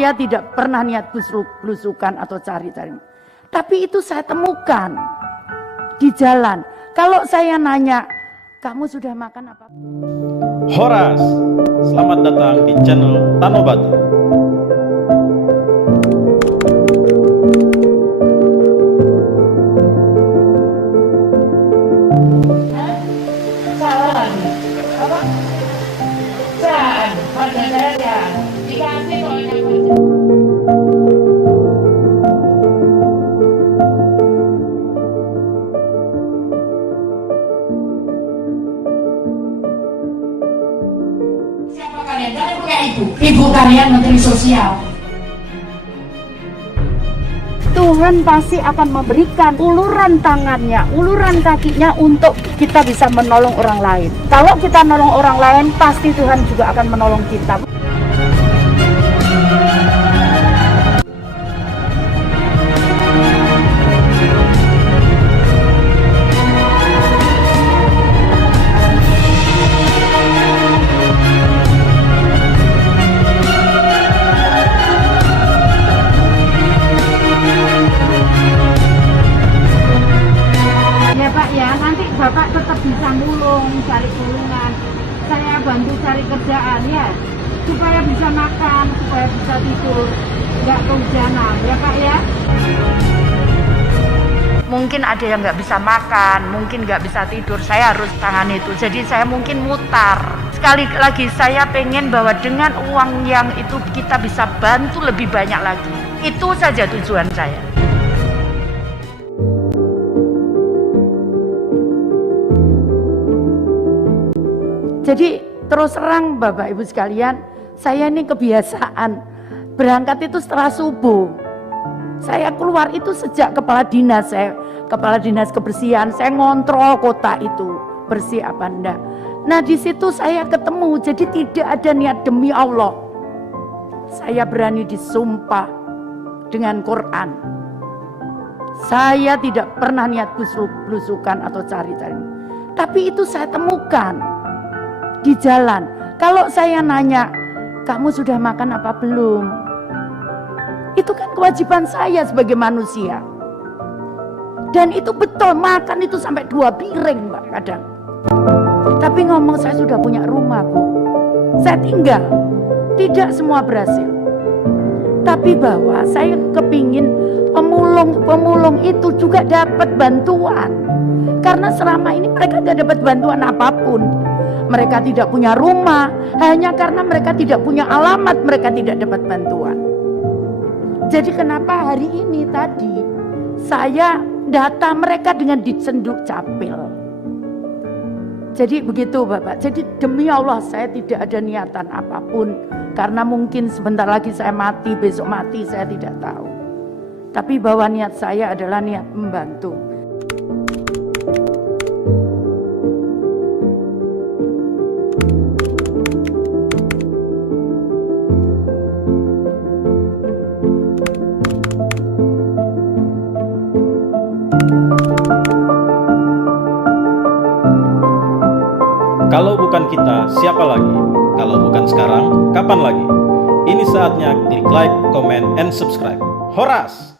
Saya tidak pernah niat belusukan atau cari-cari. Tapi itu saya temukan di jalan. Kalau saya nanya, kamu sudah makan apa? Horas, selamat datang di channel Tanobata. Siapa kalian? Kalian punya ibu. Ibu kalian Menteri Sosial. Tuhan pasti akan memberikan uluran tangannya, uluran kakinya untuk kita bisa menolong orang lain. Kalau kita menolong orang lain, pasti Tuhan juga akan menolong kita. Ya, nanti Bapak tetap bisa mulung, cari tulungan. Saya bantu cari kerjaan ya, supaya bisa makan, supaya bisa tidur, nggak kehujanan ya Pak ya. Mungkin ada yang nggak bisa makan, mungkin nggak bisa tidur, saya harus tangan itu. Jadi saya mungkin mutar. Sekali lagi saya pengen bahwa dengan uang yang itu kita bisa bantu lebih banyak lagi. Itu saja tujuan saya. Jadi terus terang Bapak Ibu sekalian, saya ini kebiasaan berangkat itu setelah subuh. Saya keluar itu sejak kepala dinas, saya kepala dinas kebersihan, saya ngontrol kota itu bersih apa enggak. Nah di situ saya ketemu, jadi tidak ada niat demi Allah. Saya berani disumpah dengan Quran. Saya tidak pernah niat belusukan atau cari-cari. Tapi itu saya temukan di jalan. Kalau saya nanya, kamu sudah makan apa belum? Itu kan kewajiban saya sebagai manusia. Dan itu betul, makan itu sampai 2 piring Mbak kadang. Tapi ngomong saya sudah punya rumah Bu, saya tinggal. Tidak semua berhasil. Tapi bahwa saya kepingin pemulung itu juga dapat bantuan. Karena selama ini mereka tidak dapat bantuan apapun. Mereka tidak punya rumah, hanya karena mereka tidak punya alamat, mereka tidak dapat bantuan. Jadi kenapa hari ini tadi saya data mereka dengan disenduk capil. Jadi begitu Bapak, jadi demi Allah saya tidak ada niatan apapun. Karena mungkin sebentar lagi saya mati, besok mati saya tidak tahu. Tapi bahwa niat saya adalah niat membantu. Kalau bukan kita, siapa lagi? Kalau bukan sekarang, kapan lagi? Ini saatnya klik like, comment, and subscribe. Horas!